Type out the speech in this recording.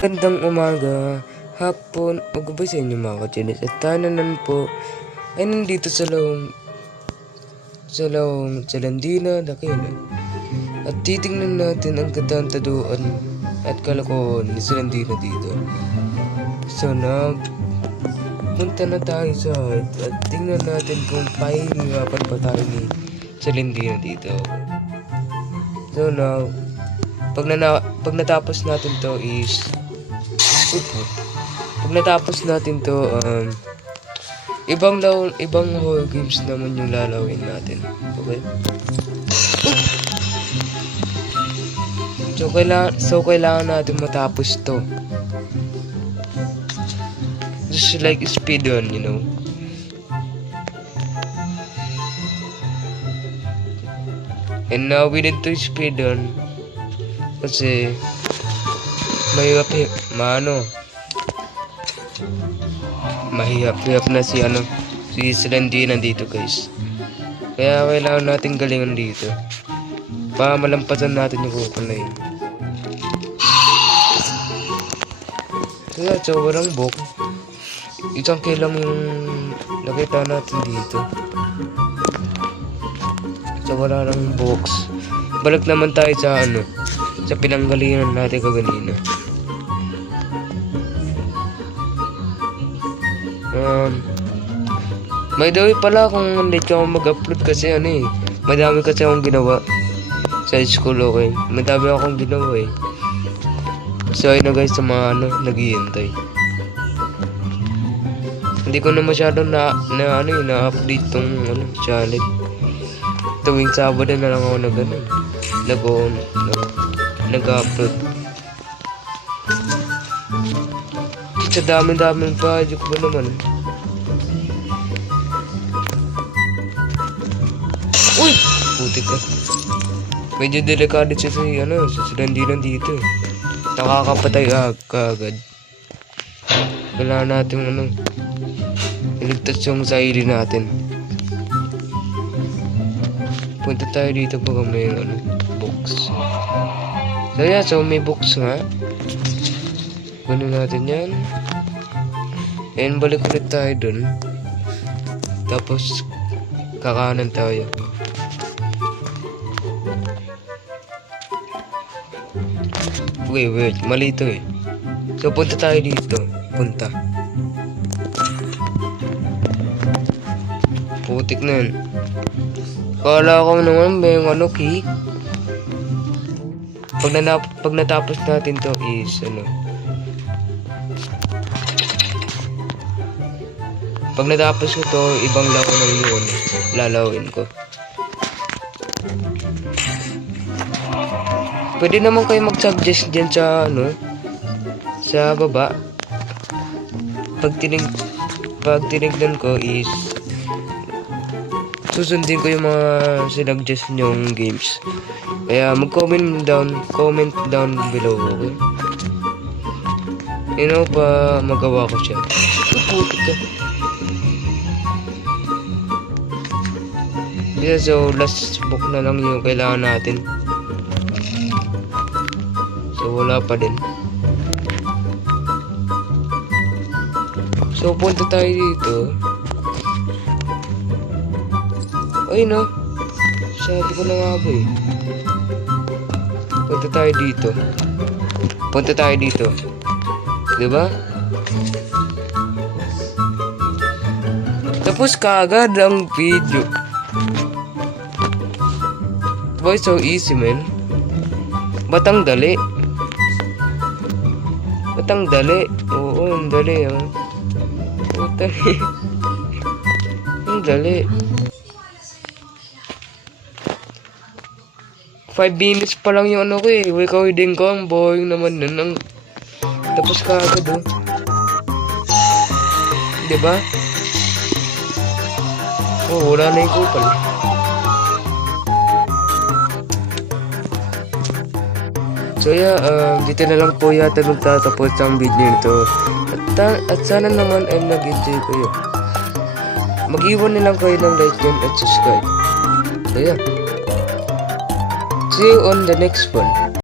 Gandang umaga, hapon, o gabi sa inyo mga kachinis. At tayo naman po ay nandito sa Landina, Dakilan. At titingnan natin ang katantaduan at kalokohan ni Landina dito. So punta na tayo sa height at tingnan natin kung pahihirapan pa tayo ni Landina dito. So now, pag natapos natin to is ibang horror games naman yung lalawin natin. Okay? So kailangan natin matapos to. Just like speedrun, you know. And now we need to speedrun kasi mahirap na si Landina dito, guys. Kaya kailangan natin galingan dito para malampasan natin yung kuko na yun. Kaya walang book. Isang kilang yung nakita natin dito. So wala nang box. Balik naman tayo sa sa pinanggalingan natin kaganina. May dawi pala kung hindi ako mag-upload kasi madami kasi akong ginawa sa school, okay? Madami akong ginawa eh. So ayun na guys, sa mga naghihintay. Hindi ko na masyado na-update tong channel. Tuwing Sabado na lang ako nag-upload. Sa dami-daming project ba naman? Uy! Putik ka. Medyo delikado siya sa Landina dito. Nakakapatay agad. Kailangan natin iligtas yung sarili natin. Punta tayo dito pag may box. So yeah, may box nga. Kunin natin yan. And balik ulit tayo dun. Tapos kakanan tayo. Wait, mali ito eh. So punta tayo dito. Putik na yun. Kala ko naman may key. Pag natapos natin to is pag natapos ko to, ibang laro na yun lalawin ko. Pwede naman kayo mag-suggest dyan sa baba. Pag tinignan ko is susundin ko yung mga sinuggest nyong games. Kaya comment down below, okay? Pa magawa ko siya. Putik ka. Yeah, so last book na lang yung kailangan natin. So wala pa din. So punta tayo dito. Ay sabi ko na nga ba eh. Punta tayo dito. Diba? Tapos kaagad ang video. Boy, so easy, man. Batang dali. Oo, ang dali, Ang dali. 5 minutes pa lang yung ko eh. Recording ko, ang boring naman nun. Tapos kaagad Diba? Oh, wala na yung kupal. So yeah, dito na lang po yata magtatapos ang video nito. At sana naman ay nag-enjoy kayo. Mag-iwan na lang kayo ng like and subscribe. So yeah. See you on the next one.